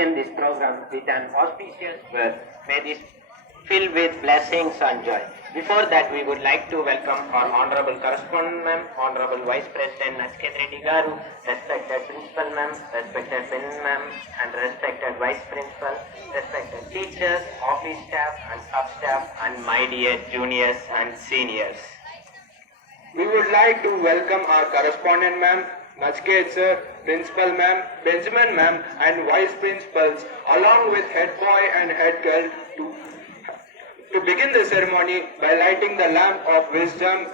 begin this program with an auspicious word. May this fill with blessings and joy. Before that, we would like to welcome our Honorable Correspondent Ma'am, Honorable Vice President Nachiket Reddy Garu, respected Principal Ma'am, respected Ben Ma'am, and respected Vice Principal, respected teachers, office staff and sub-staff, and my dear juniors and seniors. We would like to welcome our Correspondent Ma'am, Nachiket Sir, Principal Ma'am, Benjamin Ma'am, and Vice Principals, along with Head Boy and Head Girl to begin the ceremony by lighting the lamp of wisdom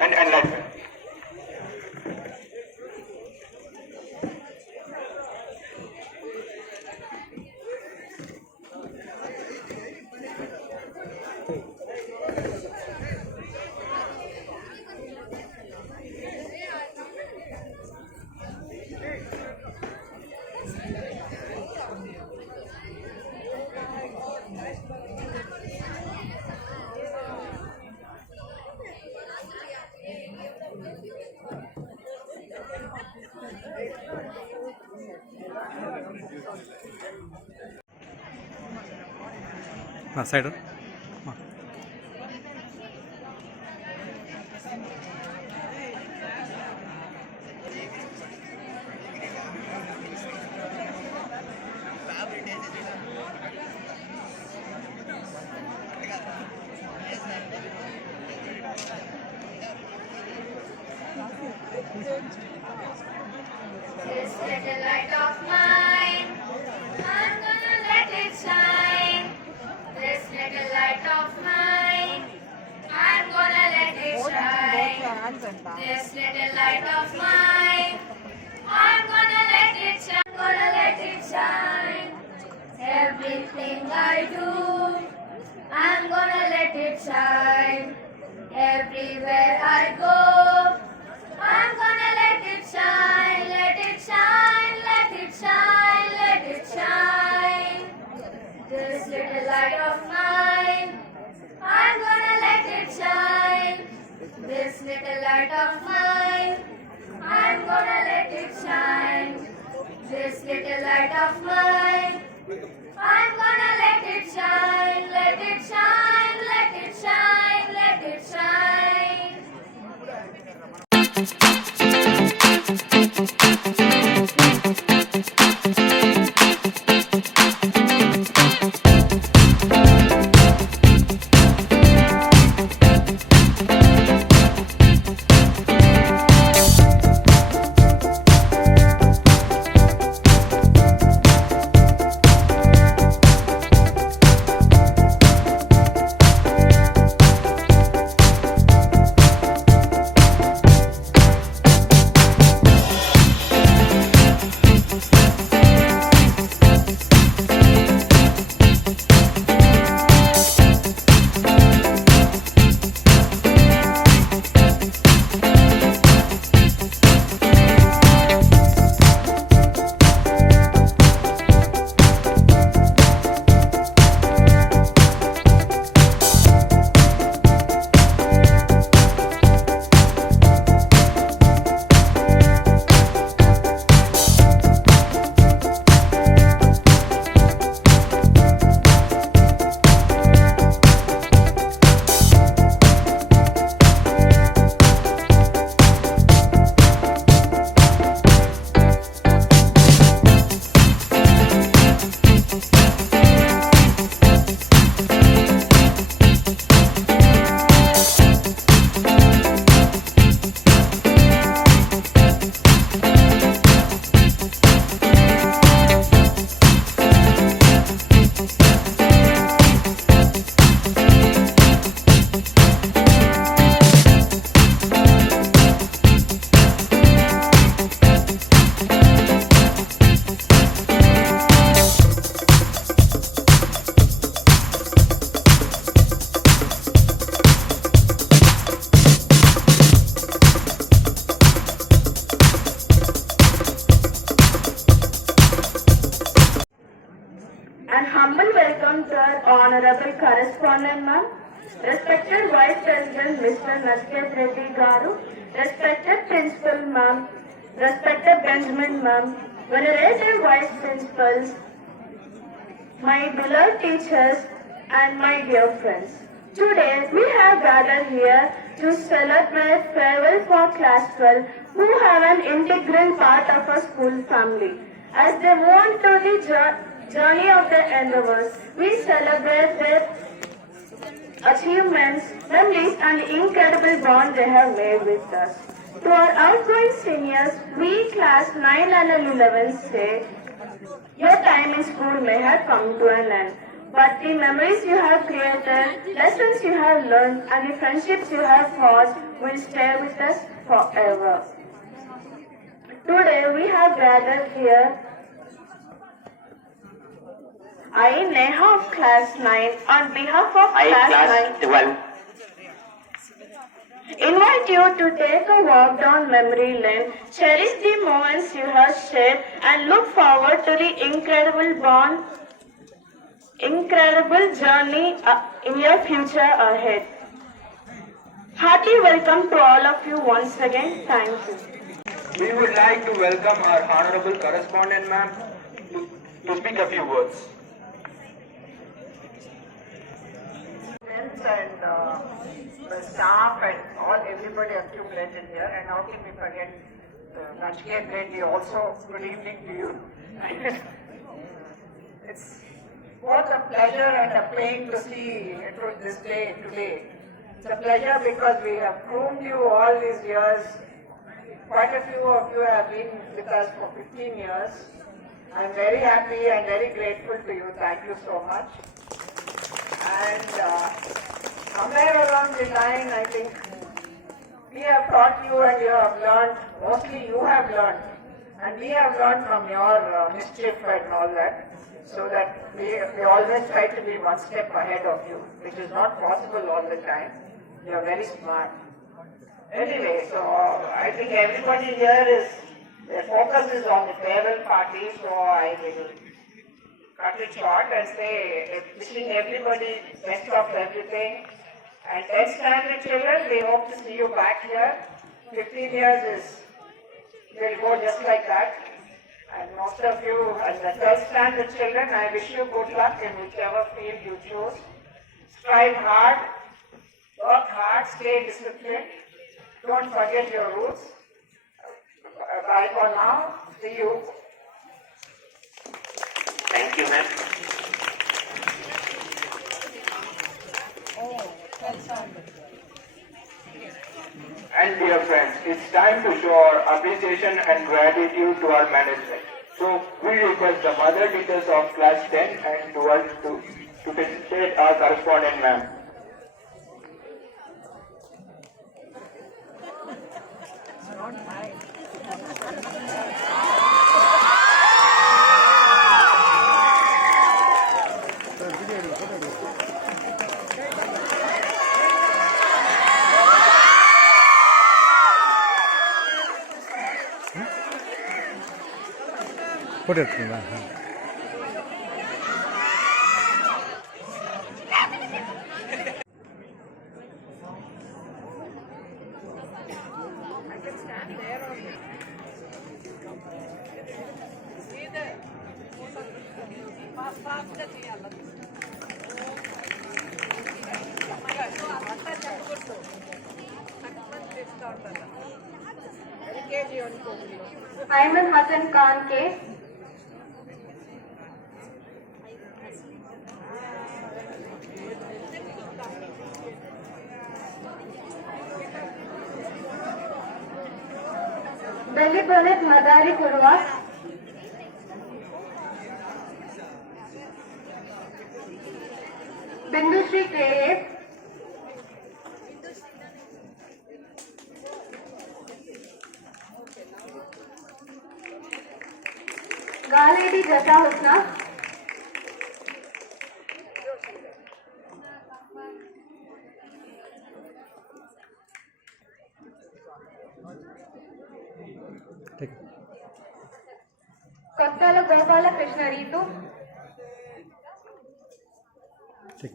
and enlightenment. Side. This little light of mine, I'm gonna let it shine. This little light of mine, I'm gonna let it shine. This little light of mine, I'm gonna let it shine. I'm gonna let it shine. Everything I do, I'm gonna let it shine. Everywhere I go, I'm gonna let it shine, let it shine, let it shine, let it shine. This little light of mine, I'm gonna let it shine. This little light of mine, I'm gonna let it shine. This little light of mine, I'm gonna let it shine, let it shine, let it shine, let it shine. An humble welcome to our Honorable Correspondent Ma'am, respected Vice President Mr. Nachiket Reddy Garu, respected Principal Ma'am, respected Benjamin Ma'am, venerated vice principals, my beloved teachers, and my dear friends. Today we have gathered here to celebrate farewell for class 12 who have an integral part of our school family. As they move on to the journey of their endeavors, we celebrate their achievements, memories, and the incredible bond they have made with us. To our outgoing seniors, we class 9 and 11 say, your time in school may have come to an end, but the memories you have created, lessons you have learned, and the friendships you have forged will stay with us forever. Today we have gathered here. I, Neha of class 9, on behalf of I class 9, class 12. invite you to take a walk down memory lane, cherish the moments you have shared, and look forward to the incredible journey in your future ahead. Hearty welcome to all of you once again. Thank you. We would like to welcome our honorable correspondent, ma'am, to speak a few words. Friends and the staff and everybody accumulated here, and how can we forget Nachiket Reddy also? Good evening to you. It's both a pleasure and a pain to see this day today. It's a pleasure because we have groomed you all these years. Quite a few of you have been with us for 15 years. I'm very happy and very grateful to you. Thank you so much. And somewhere along the line, I think we have taught you and you have learned, mostly you have learned, and we have learned from your mischief and all that, so that we always try to be one step ahead of you, which is not possible all the time. You are very smart. Anyway, so I think everybody here their focus is on the farewell party, so I will cut it short and say, wishing everybody best of everything. And 10th standard children, we hope to see you back here. 15 years will go just like that. And most of you, as the 12th standard children, I wish you good luck in whichever field you choose. Strive hard, work hard, stay disciplined. Don't forget your roots. Bye for now. See you. Thank you, ma'am. And dear friends, it's time to show our appreciation and gratitude to our management. So we request the mother teachers of class 10 and 12 to felicitate our correspondent, ma'am. Photo ಇರ್ತೀರಾ ಹಾಂ Ayman Hassan Khan K. Belly Bonnet Madari Kurwa. Bindushri K. Galedi Jata Husna. ठीक Kattala Gopala Krishna Ritu. ठीक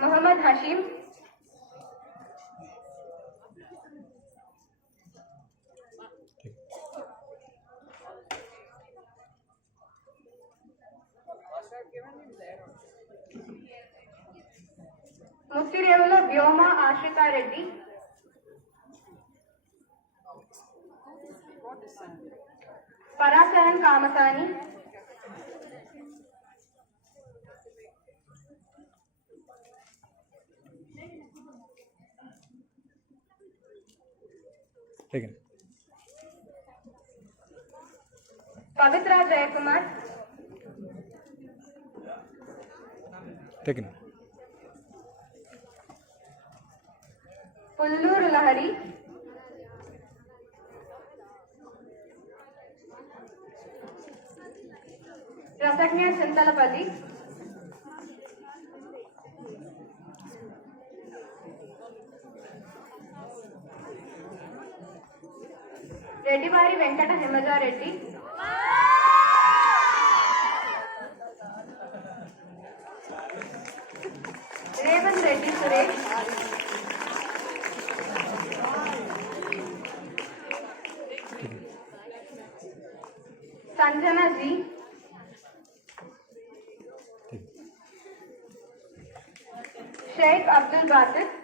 Muhammad Hashim. Muthirevula Vyoma Ashritha Reddy, Parasharan Kamasani, Taken. Pavitra Jayakumar, Taken. Pulluru Lahari, Rasagna Chintalapalli, Reddivari Venkata Himaja Reddy, Revanth Reddy Suresh, Sanjana G, Shaik Abdul Basith,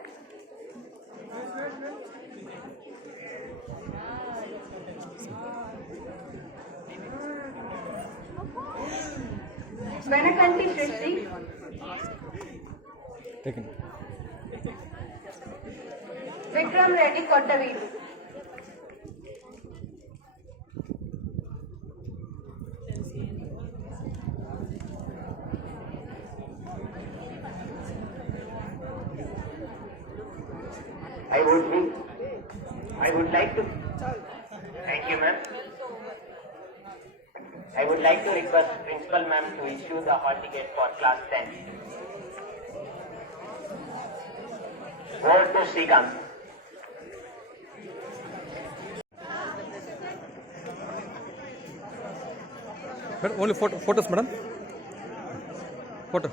Venakanti Srishti, Taken. Vikram Reddy కొట్టవీడు. I would like to, thank you ma'am. I would like to request Principal ma'am to issue the hall ticket for class 10. Over to Srikanth. Madam, only photos, madam. Photo.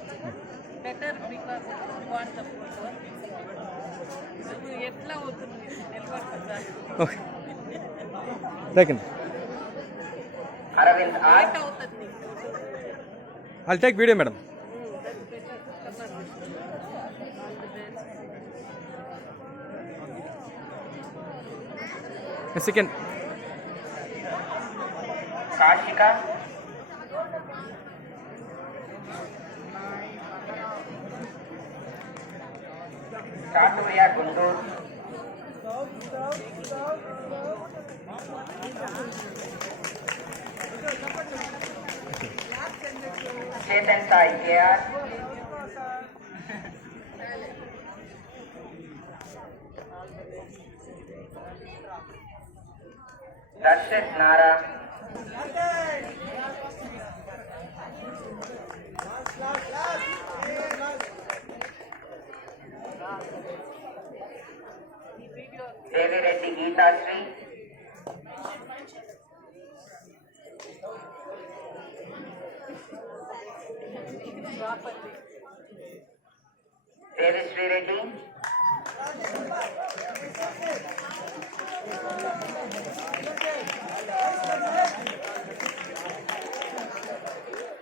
better because you want the photo. ఇప్పుడు ఎట్లా అవుతుంది నిలబడుతుందా Okay. Taken. Aravind R. Late అవుతుంది నీకు. I'll take video, madam. A second. Kashika. Chatuya Guntur. Chetan Sai KR. Darshit Nara. Devi Reddy Geeta Sri. Devi Sri Reddy.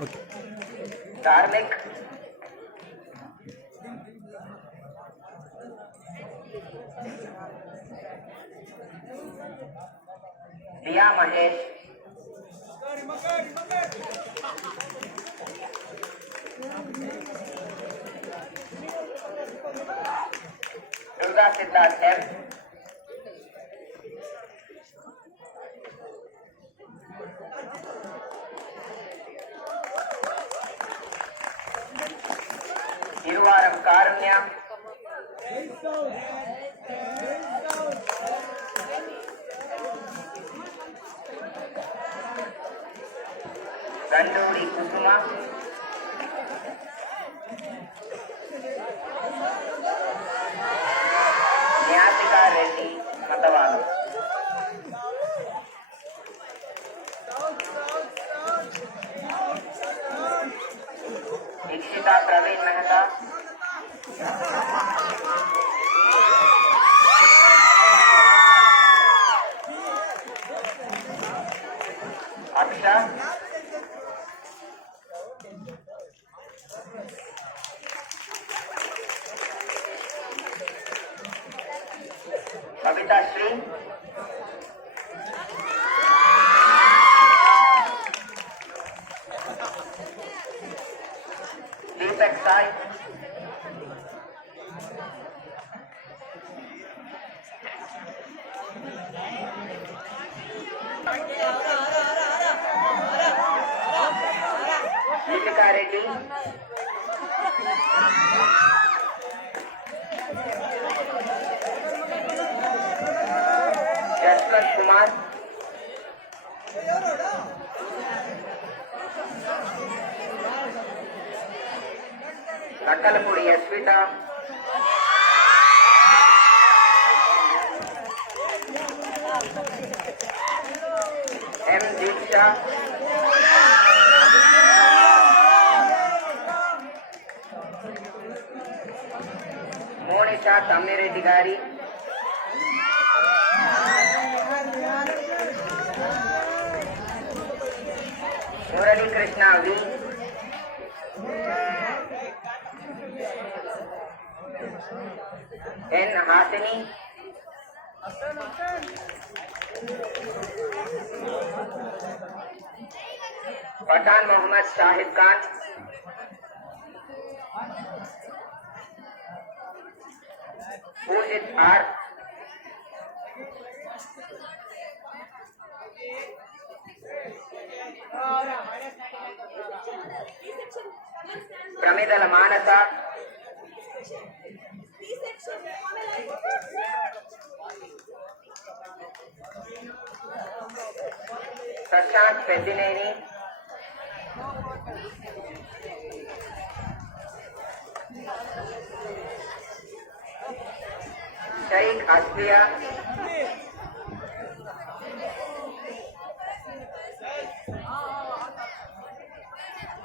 Okay. Dharmik. Diya Mahesh. Durga Siddharth M. Iruvaram Karunya. Ganduri Kusuma. Nyatika Reddy Matavalo. Ikshita Praveen Mehta. Aksha. Amrita Sri, Deepak Sai, Deepika Reddy, Jaswant Kumar, Nakalapudi Yasvita, M. Diksha, Monisha Tammireddy Gari, Murali Krishna V, N. Hasini, Pathan Mohammad Shahid Khan, Pujit R, Pramidala Manasa, Prashant Pedineni, Shaikh Asliya,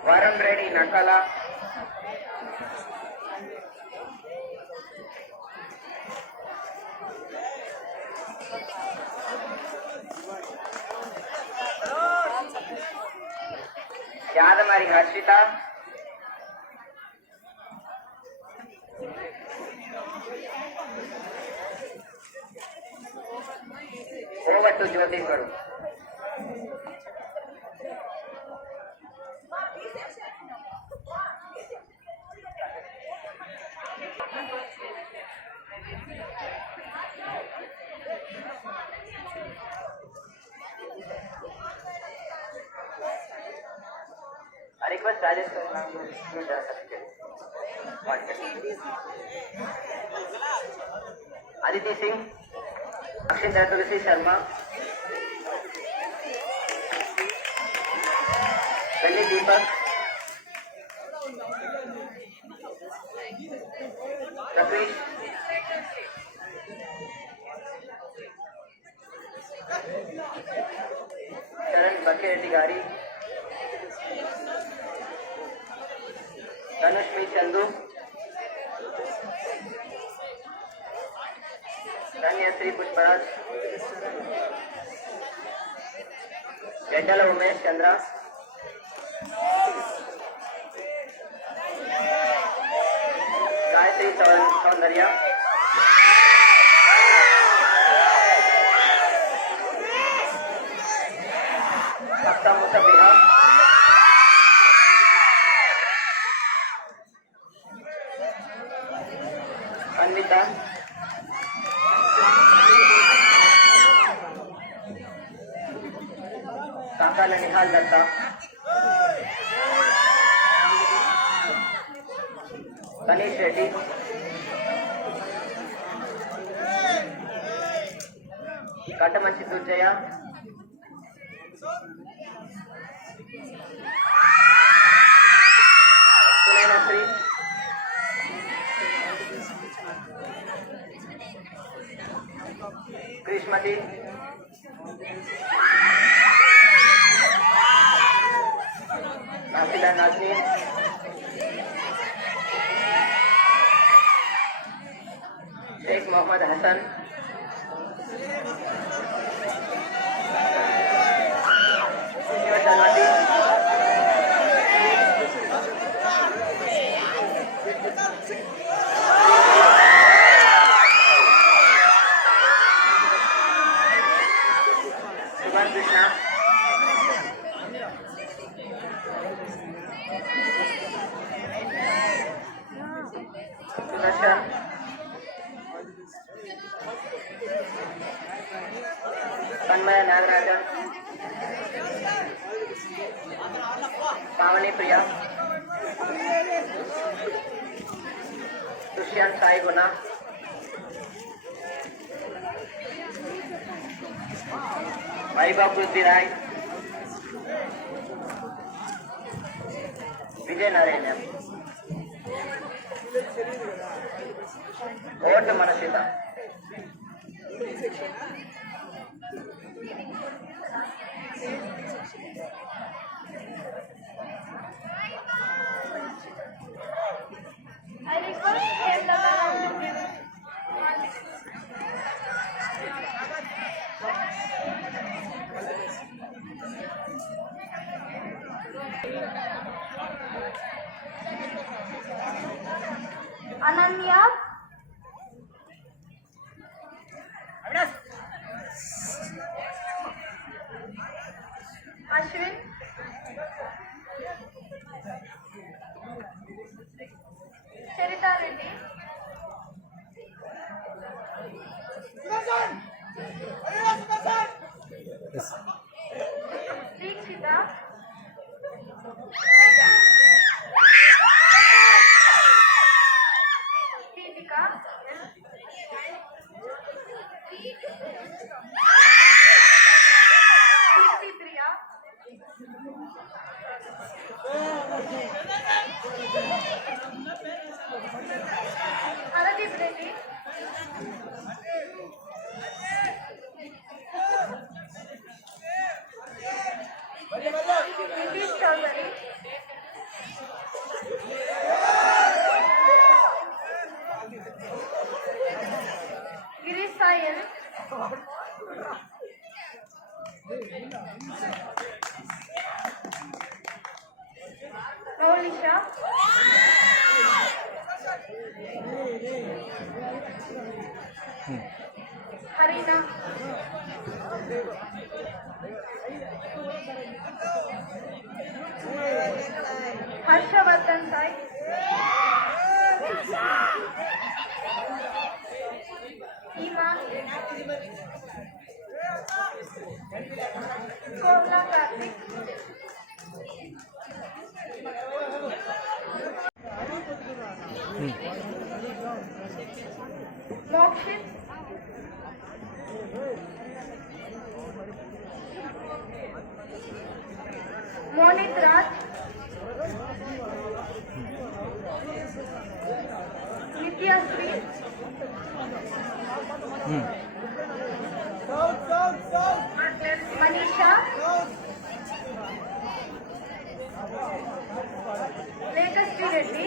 Varam Reddy Nakala, Yadamari Harshita, over to Jyoti Garu. I request Rajesh Sharma to give the certificate. Aditi Singh, Akshay Tulsi Sharma, Sunny Deepak, Rakesh, Sharan Bakir Gari, Dhanushmi Chandu, Dhanyasri Pushparaj, Gendala Umesh Chandra, Gayatri Saundarya, Sakta Musabiha, Anvita, Kakala Nihal Datta, Tanish Reddy, Katamanchi Durjaya, Sulena Sri, Krishmati, Nasila Nazneen, Sheikh Mohammad Hassan, Shiva Sharmati, Sudarshan, Tanmaya Nagarajan, Pavani Priya, Dushyant Sai Guna, Vaibhav Prithvi Rai, Vijay Narayan, Ota Manasita. I request Hemlata to give Ananya, Ashwin, Charita Reddy, Yes. Deekshita, Deepika, Kirti Priya, Haradeep Reddy, Nitish Chaudhary, Girish Sahil, Maulisha, Harina, Harshavardhan Sai, Hima, Kovla Karthik, Mokshit, Monit Raj, Nitya Sri, Manisha, Lekashri Reddy,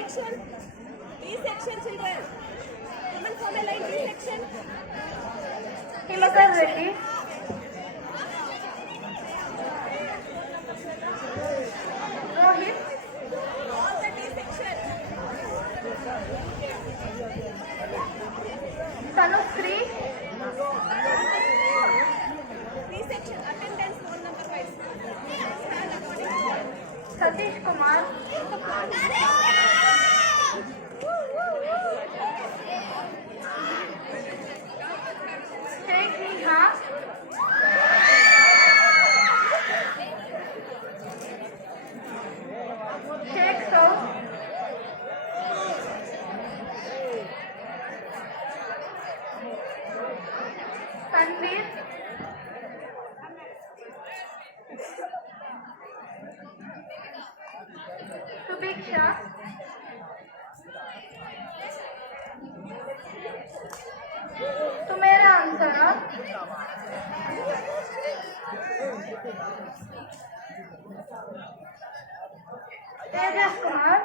D-section children. Women form a line D-section. Himakar Reddy, Rohit, All the D-section. Tanushree, D-section attendance roll number wise. Stand according to Satish Kumar, Sheikh Neha, Sheikh Saud, Tanvir, Subiksha, Sumera Ansara, Tejas Kumar,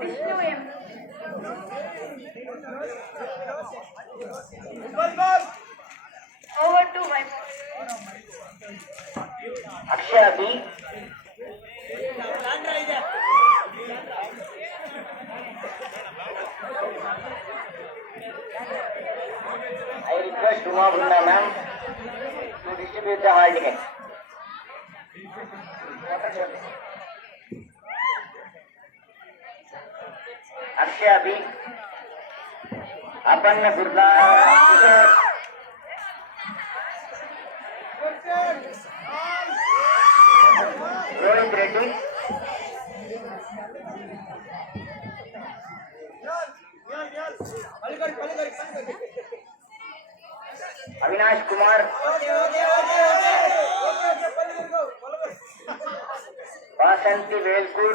Vishnu M. Over to Vice. Akshara B. I request Uma Brunda ma'am to distribute the hall tickets. लक्ष्य भी अपन गुरदार रोहित रेड्डी अविनाश कुमार वासंती वेलकूर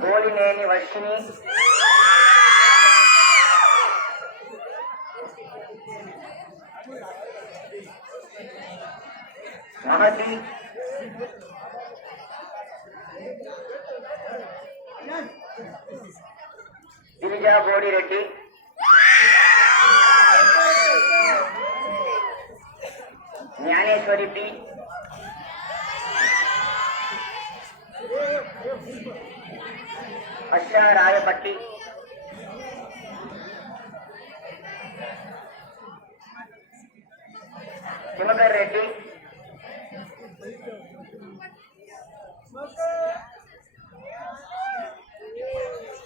गोलिनेनी वर्षिणी महती गिरिजा बोडी Reddy Dnyaneshwari P Harsha Raipatti हिमकर रेड्डी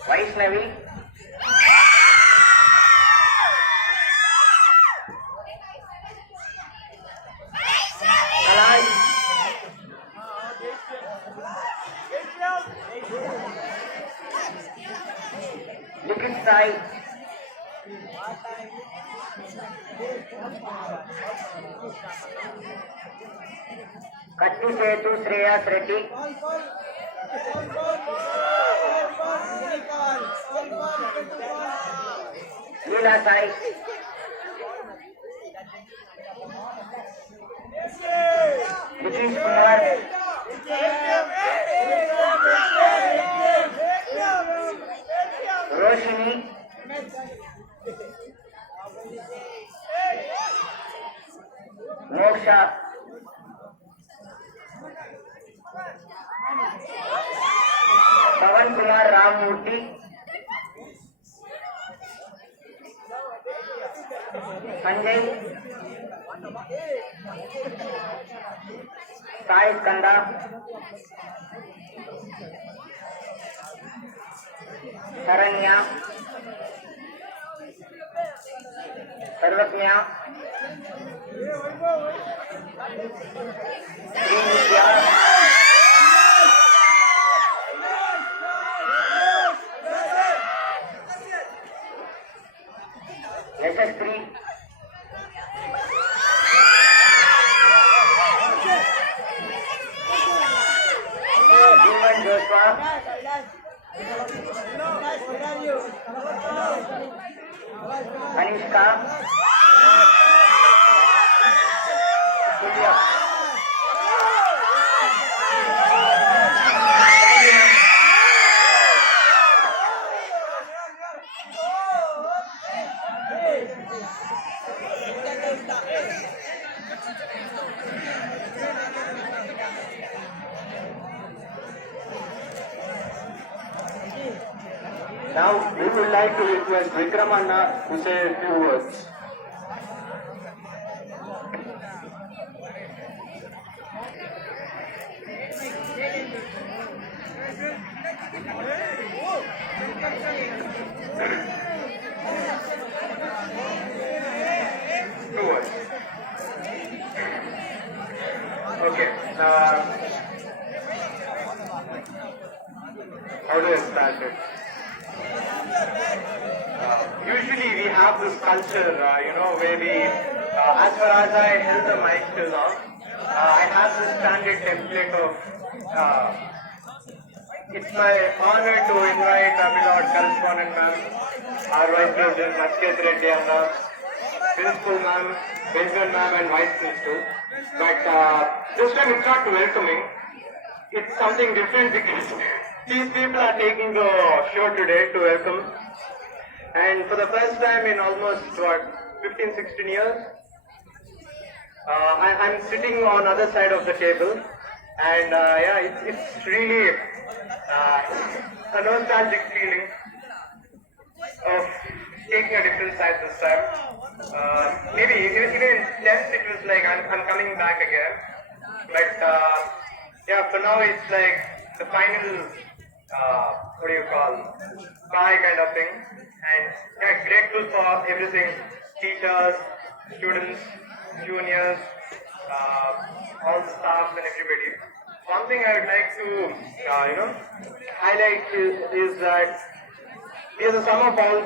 वैष्णवी लिखित साई कट्टू सेतु श्रेयस रेड्डी लीला साई नीतीश कुमार रोशिनी मोक्षा पवन कुमार राममूर्ति संजय साई स्कंदा शरण्या सर्वज्ञा श्रीविद्या यशस्वी जीवन Joshua Anishka Surya Now we would like to request Vikram Anna to say a few words. Two words. Okay. How do I start it? Usually we have this culture, where we, as far as I held the mic till now, I have this standard template of, it's my honor to invite Milord Correspondent Ma'am, our Vice President Nachiket Reddy Anna, Principal Ma'am, Benjamin Ma'am and Vice Principal. But this time it's not welcoming, it's something different because these people are taking the show today to welcome. And for the first time in almost 15, 16 years, I'm sitting on other side of the table, and it's really a nostalgic feeling of taking a different side this time. Maybe even in depth it was like I'm coming back again, but Yeah, for now it's like the final, what do you call, bye kind of thing. And yeah, grateful for everything, teachers, students, juniors, all the staff and everybody. One thing I would like to, highlight is that we are the sum of all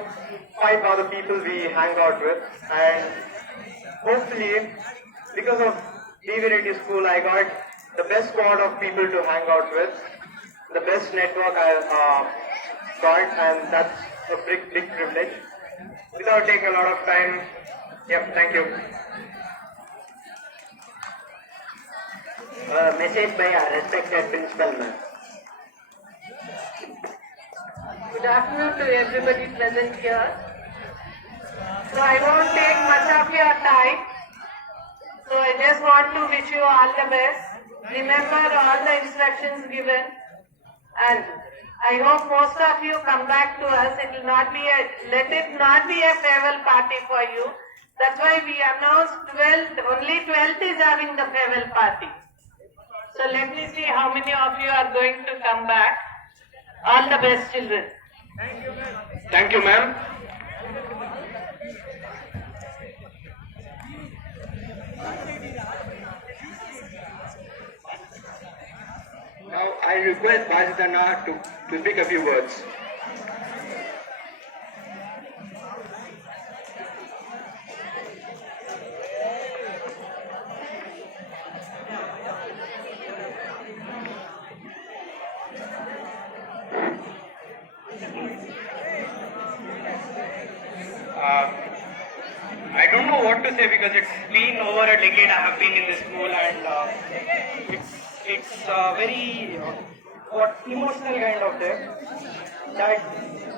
5 other people we hang out with, and hopefully, because of DVRT school, I got the best squad of people to hang out with, the best network I got, and that's a big privilege. Without taking a lot of time, yep, thank you. Message by our respected principal, ma'am. Good afternoon to everybody present here. So I won't take much of your time. So I just want to wish you all the best. Remember all the instructions given, and I hope most of you come back to us. Let it not be a farewell party for you. That's why we announced 12th, only 12th is having the farewell party. So let me see how many of you are going to come back. All the best, children. Thank you, ma'am. Now I request Bajitana to speak a few words. I don't know what to say because it's been over a decade I have been in this school, and it's very emotional kind of day that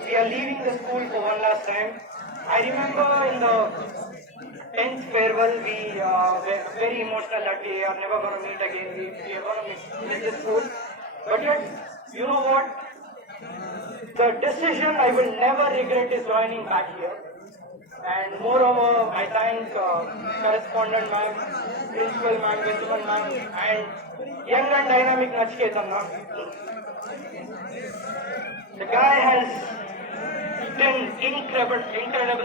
we are leaving the school for one last time. I remember in the 10th farewell we were very emotional that we are never going to meet again, we are going to miss the school. But yet, you know what? The decision I will never regret is joining back here. And moreover, I thank correspondent ma'am, principal ma'am, principal ma'am, and young and dynamic Nachiketanna. The guy has done incredible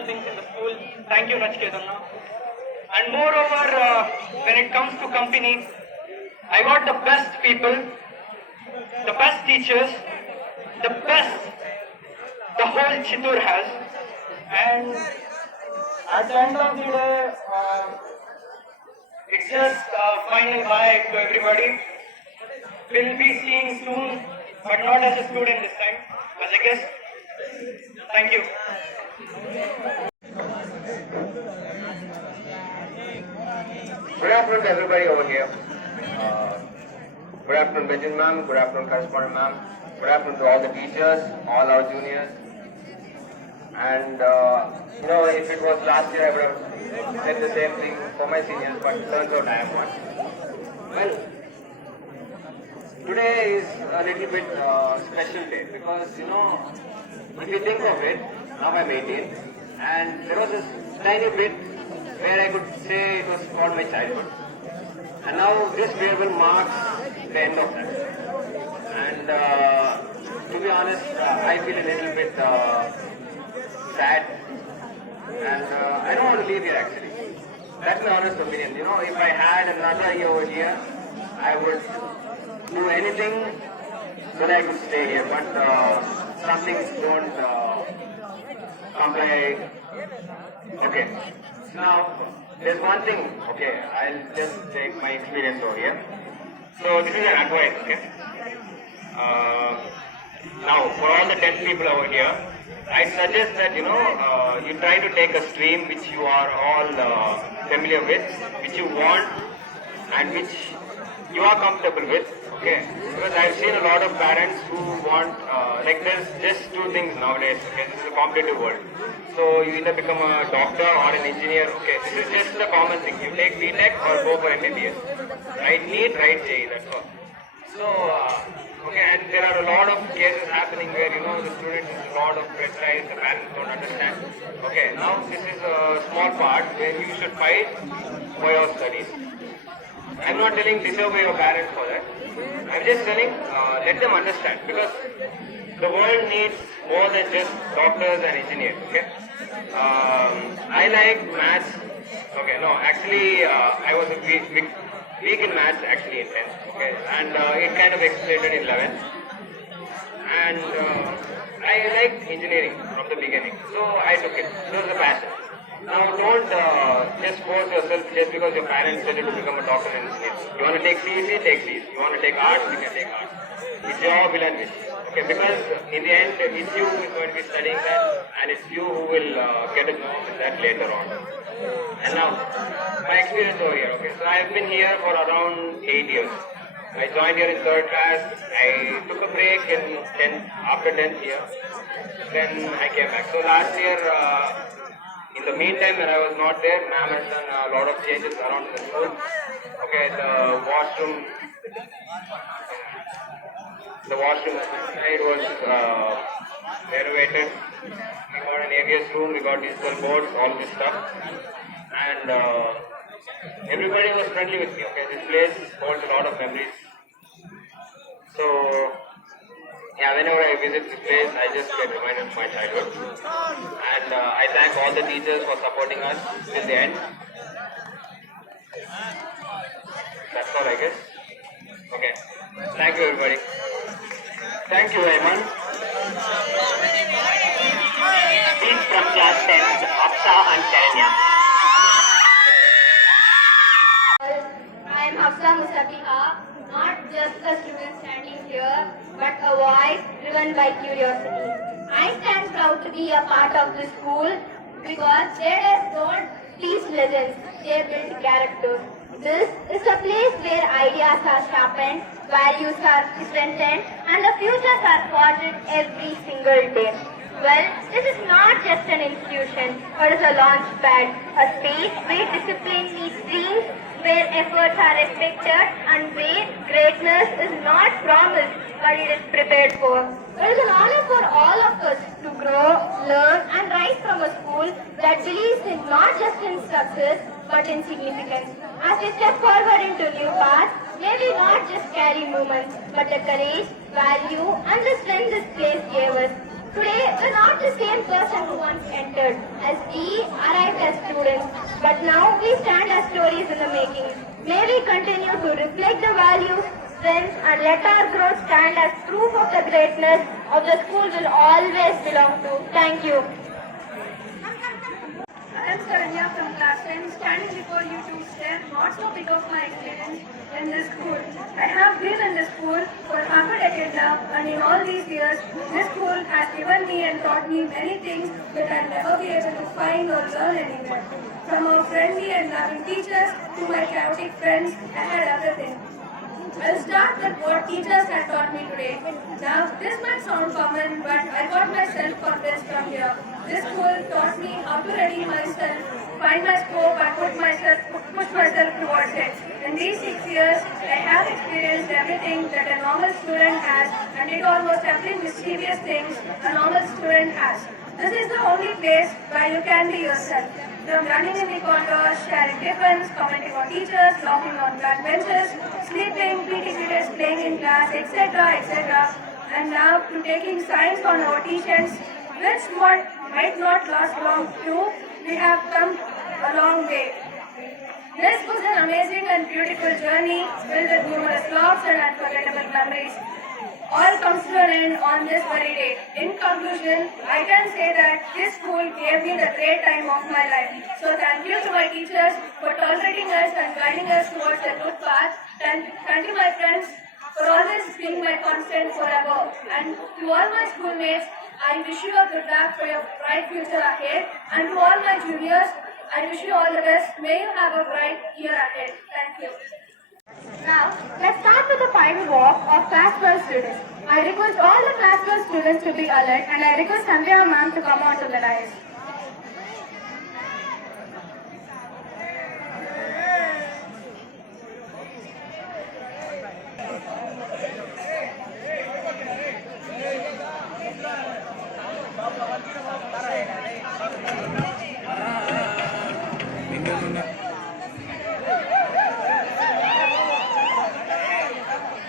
things in the school. Thank you, Nachiketanna. And moreover, when it comes to company, I got the best people, the best teachers, the best the whole Chittoor has. And at the end of the day, it's just a final bye to everybody. We'll be seeing soon, but not as a student this time, as a guest. Thank you. Good afternoon to everybody over here. Good afternoon, Benjamin ma'am. Good afternoon, correspondent ma'am. Good afternoon to all the teachers, all our juniors. And if it was last year, I would have said the same thing for my seniors, but it turns out I am one. Well, today is a little bit special day because, if you think of it, now I'm 18, and there was this tiny bit where I could say it was called my childhood. And now this farewell marks the end of that. And to be honest, I feel a little bit sad, and I don't want to leave here actually. That's my honest opinion. If I had another year over here, I would do anything so that I could stay here. But some things don't comply. Okay. Now, there's one thing. Okay, I'll just take my experience over here. So this is an advice. Okay. Now, for all the 10 people over here, I suggest that you try to take a stream which you are all familiar with, which you want, and which you are comfortable with. Okay, because I've seen a lot of parents who want there's just two things nowadays. Okay, this is a competitive world. So you either become a doctor or an engineer. Okay, this is just the common thing. You take BTech or go for MBBS. Right NEET, right JEE. That's all. So. Okay, and there are a lot of cases happening where, the students is a lot of pressurized, the parents don't understand. Okay, now this is a small part where you should fight for your studies. I'm not telling disobey your parents for that. I'm just telling, let them understand, because the world needs more than just doctors and engineers. Okay. I like maths. Okay, no, actually, I was a weak in maths actually in 10th. Okay, and it kind of escalated in 11th. And I liked engineering from the beginning, so I took it. It was a passion. Now don't just force yourself just because your parents said you to become a doctor and engineer. You want to take CEC, take CEC. You want to take arts, you can take arts. It's your will and wish. Okay, because in the end, it's you who is going to be studying that, and it's you who will get a job in that later on. And now, my experience over here. Okay, so I've been here for around 8 years. I joined here in 3rd class. I took a break in 10th, after 10th year. Then I came back. So last year, in the meantime, when I was not there, ma'am has done a lot of changes around the school. Okay, the washroom side was renovated. We got an ABS room, we got digital boards, all this stuff. And everybody was friendly with me. Okay, this place holds a lot of memories. So, yeah, whenever I visit this place, I just get reminded of my childhood. And I thank all the teachers for supporting us till the end. That's all, I guess. Okay. Thank you, everybody. Thank you, Ayman. Speech from class 10, Hafsa and Tanya. I am Hafsa Musabiha, not just a student standing here, but a voice driven by curiosity. I stand proud to be a part of this school because they don't teach legends, they build character. This is a place where ideas are sharpened, values are strengthened, and the futures are forged every single day. Well, this is not just an institution, but it's a launch pad, a space where discipline meets dreams, where efforts are respected, and where greatness is not promised, but it is prepared for. It is an honor for all of us to grow, learn, and rise from a school that believes in not just in success, but in significance. As we step forward into new paths, may we not just carry moments, but the courage, value, and the strength this place gave us. Today, we're not the same person who once entered, as we arrived as students, but now we stand as stories in the making. May we continue to reflect the values, strengths, and let our growth stand as proof of the greatness of the school will always belong to. Thank you. I am Saranya from class 10, standing before you to share not so big of my experience in this school. I have been in this school for half a decade now, and in all these years, this school has given me and taught me many things that I'll never be able to find or learn anywhere. From our friendly and loving teachers to my chaotic friends, I had everything. I'll start with what teachers have taught me today. Now, this might sound common, but I got my self-confidence from here. This school taught me how to ready myself, find my scope, and push myself towards it. In these 6 years, I have experienced everything that a normal student has, and did almost every mischievous things a normal student has. This is the only place where you can be yourself. From running in the corridors, sharing tiffins, commenting on teachers, laughing on backbenches, sleeping, PT periods, playing in class, etc., etc. And now to taking science on our t-shirts, which might not last long too, we have come a long way. This was an amazing and beautiful journey filled with numerous laughs and unforgettable memories. All comes to an end on this very day. In conclusion, I can say that this school gave me the great time of my life. So thank you to my teachers for tolerating us and guiding us towards a good path. And thank you my friends for always being my constant forever. And to all my schoolmates, I wish you a good luck for your bright future ahead. And to all my juniors, I wish you all the best. May you have a bright year ahead. Thank you. Now, let's start with the final walk of class 12 students. I request all the class 12 students to be alert, and I request Sandhya ma'am to come on to the dais.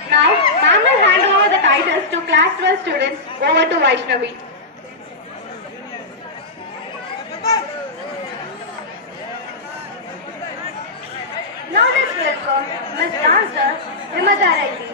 Now, titles to class 12 students. Over to Vaishnavi. Now let's welcome Miss Dancer Himata Reddy.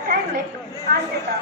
Assignment Ansita.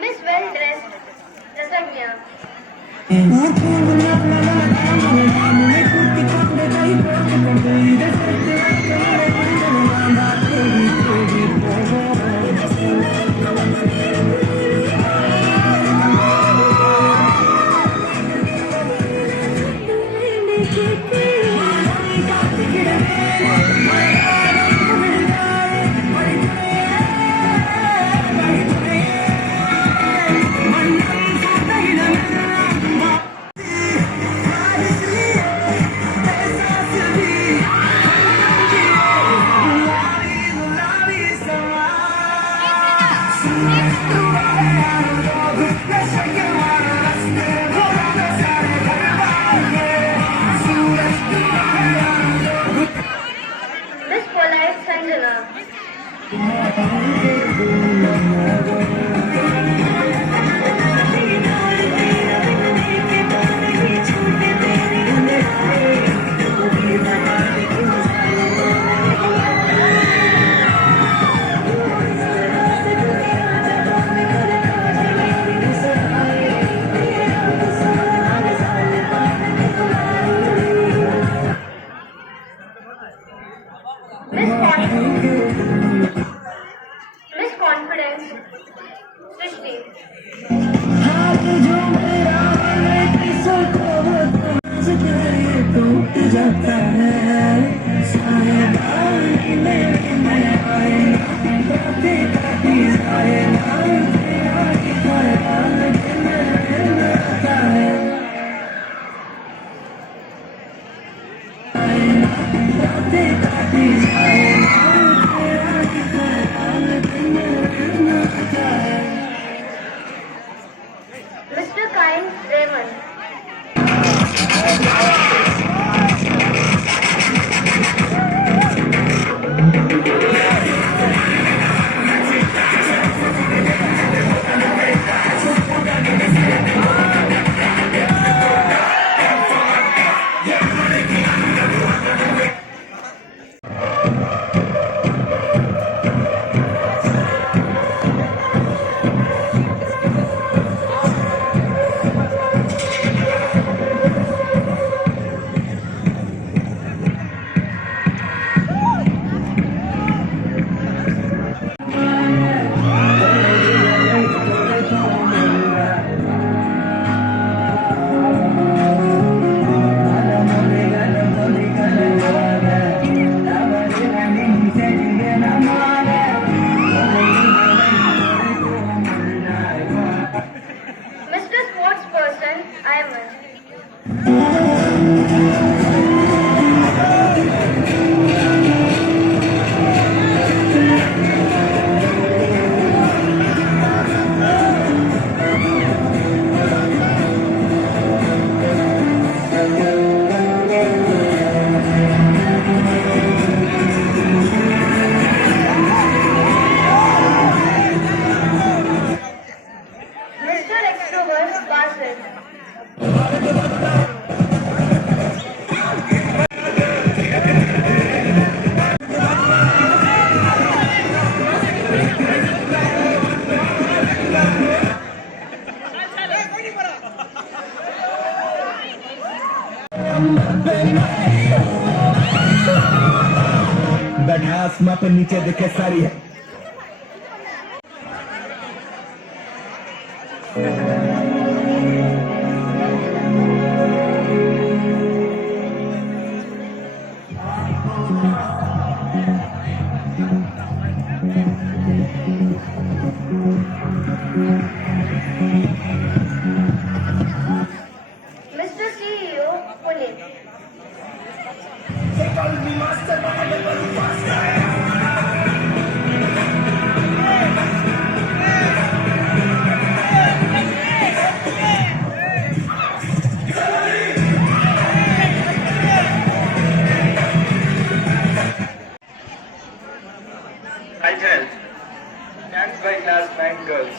Miss Well Dressed Rasanya. Miss Polite Sanjana. Miss Confidence Srishti. Mr. Kind Raymond. बैठा आसमां पे नीचे देखे सारी है Mr. CEO, Pune. Cultural. Dance by class 9 girls.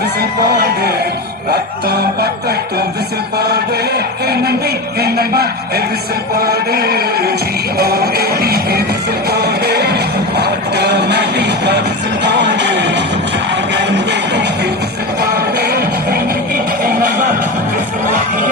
Whistle போடு ரத்தம் பத்தட்டும் whistle போடு நன்றி என்னமா விசில் போடு ஜிஓஏடி விசில் போடு ஆட்டோமேட்டிக்கா விசில் போடு டிராகன் விசில் போடு நன்றி என்னமா விசில் போடு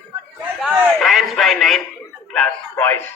Hands by 9th class boys.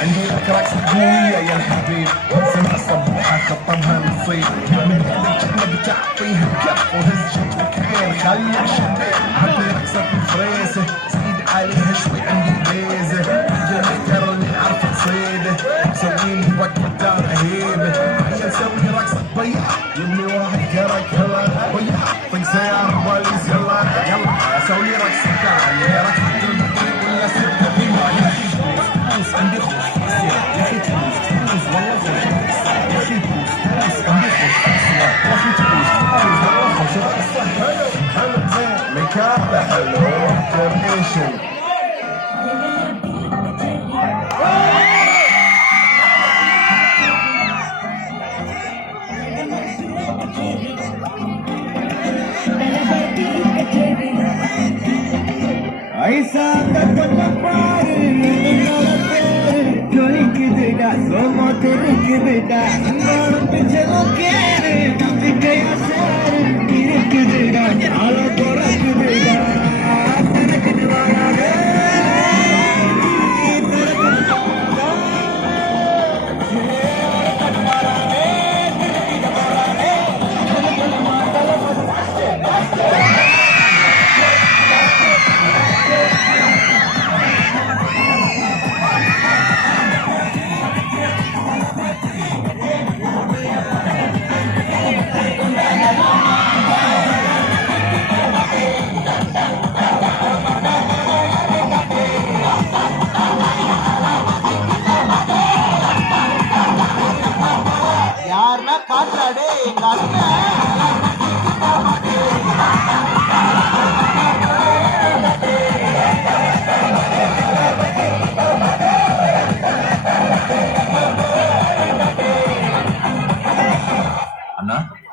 عندي لك رقصة قوية يا الحبيب سمع الصبوحة خطبها نصيب من هذا الكلمة بتعطيها كف وهز شكلك عين خليك شبيب عطي رقصة فريسة زيد عليها شوي عندي بيزة جهتر اللي عرف تصيده مسويني وقت رهيبة عشان اسوي رقصة بياع يبني واحد كرك هلا بياع طق سيارة بوليس يلا يلا اسوي رقصة ثانية رقصة المطرب ولا سبها بما عندي خوش يا اخي تفوز والله خوش يا اخي تفوز عندي خوش يا اخي تفوز والله خوش حلو حلو زين مكافأة حلو ترنيشن ऐसा तक पारे Somos terríquita, no pinche lo quiere, casi que ya se quiere que diga, a la torre que diga, hasta que te vaya a ver.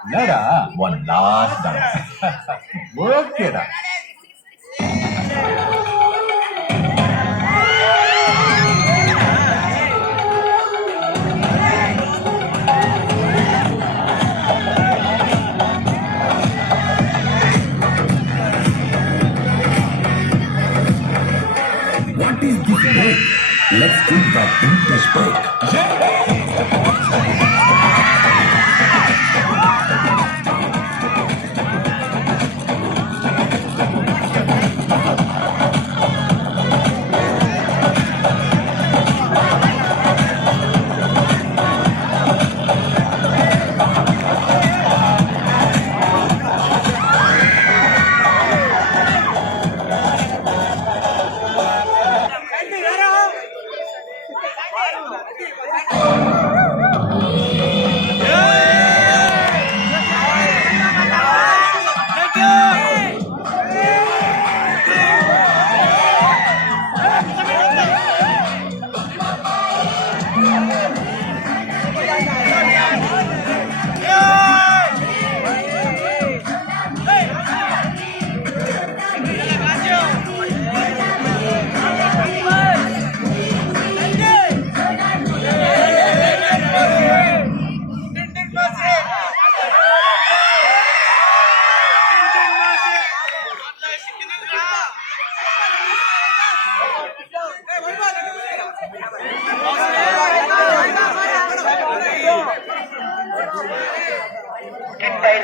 Nada, one last dance. Work it out. What is this break? Let's do that English break.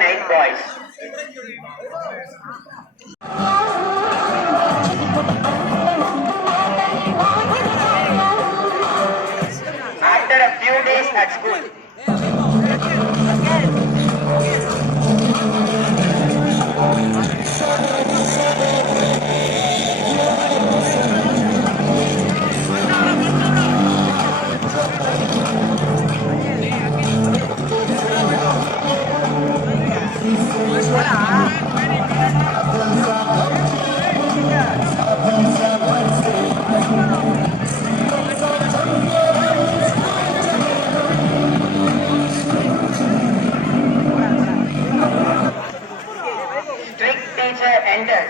and 8 boys. After a few days at school, strict teacher entered.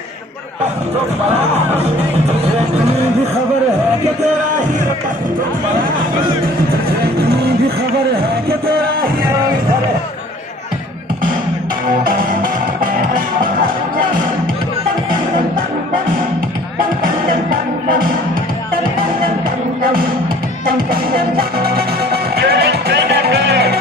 During freedom period,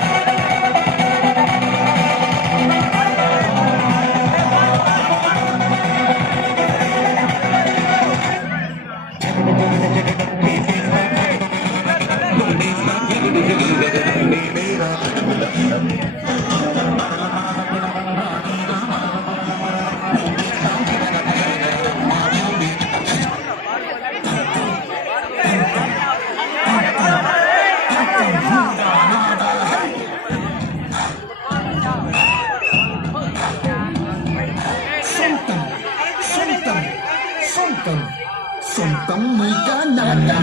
Sontang may Canada.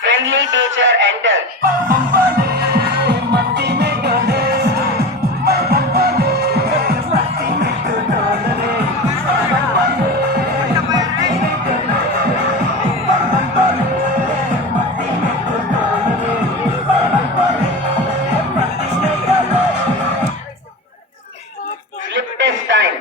friendly teacher entered. Slip test time.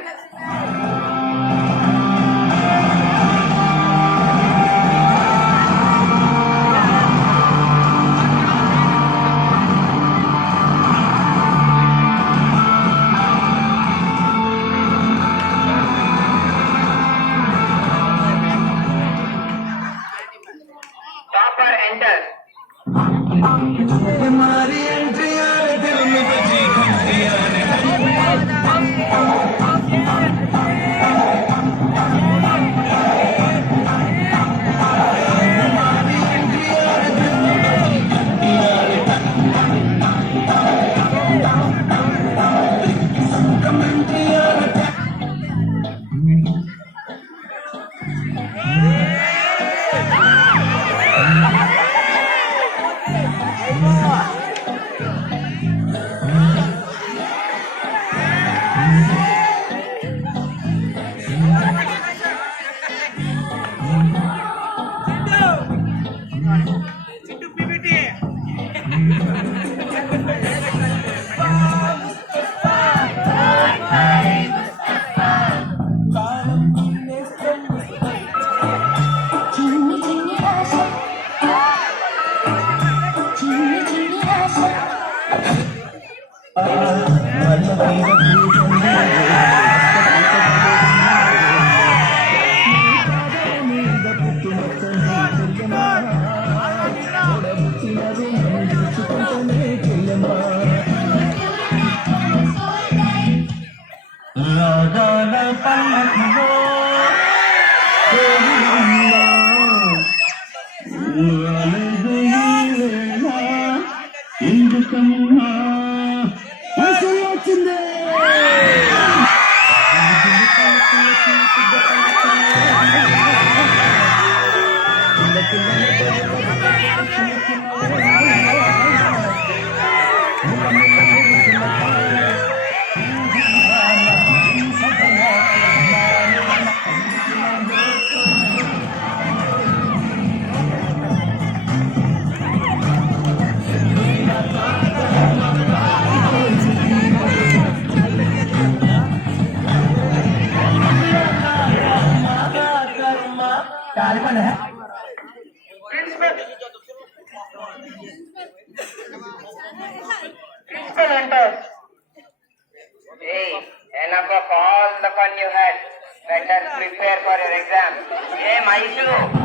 Topper entered. వస్తున్నా అసలు వచ్చిందే Principal enters. Hey, enough of all the fun you had. Better prepare for your exam. Hey, Maishu.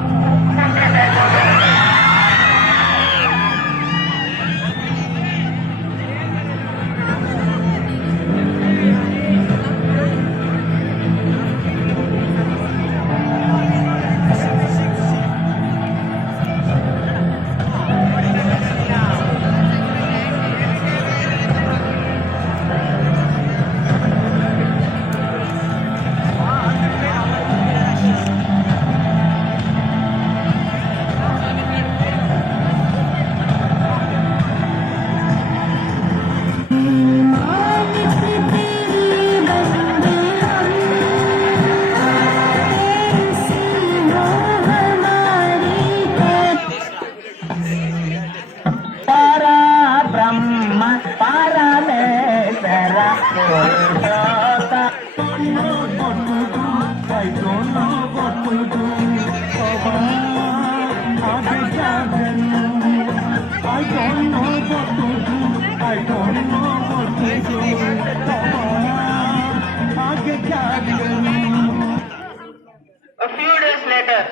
A few days later,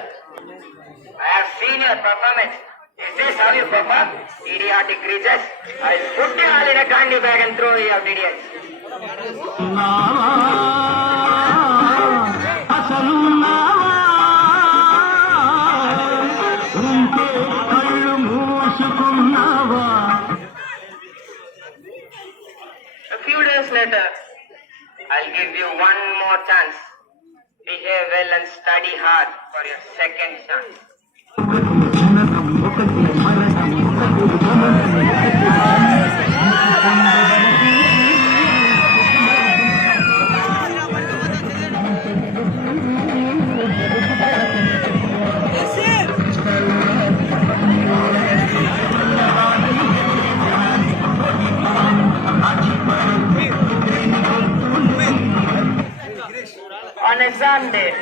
I have seen your performance. Is this how you perform? Idiotic creatures. I'll put you all in a candy bag and throw you out, idiots. A few days later, I'll give you one more chance. Behave well and study hard for your second chance. On exam day,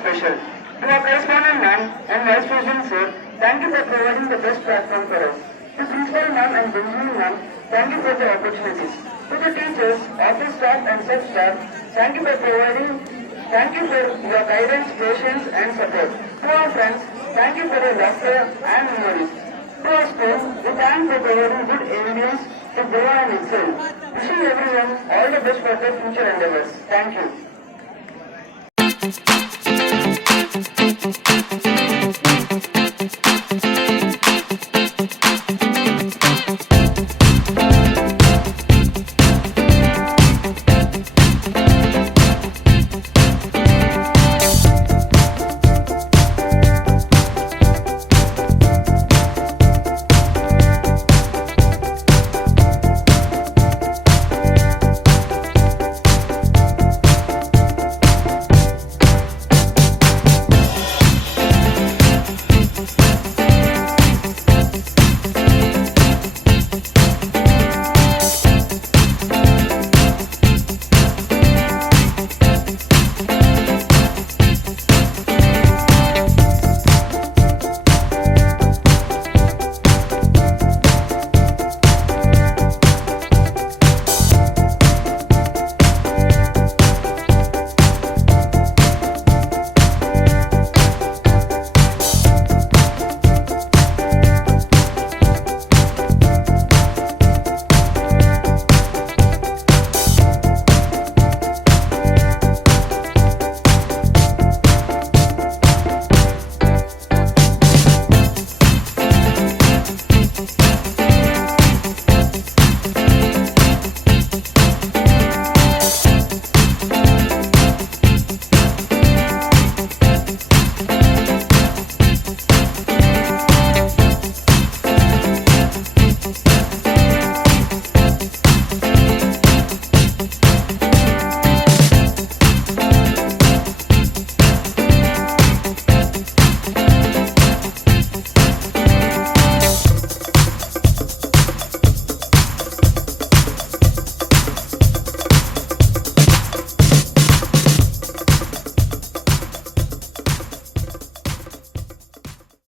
special. To our correspondent ma'am and vice president sir, thank you for providing the best platform for us. To principal ma'am and Benjamin ma'am, thank you for the opportunity. To the teachers, office staff and sub staff, thank you for your guidance, patience and support. To our friends, thank you for your laughter and memories. To our school, we thank for providing good ambience to grow and excel. Wishing everyone all the best for their future endeavors. Thank you.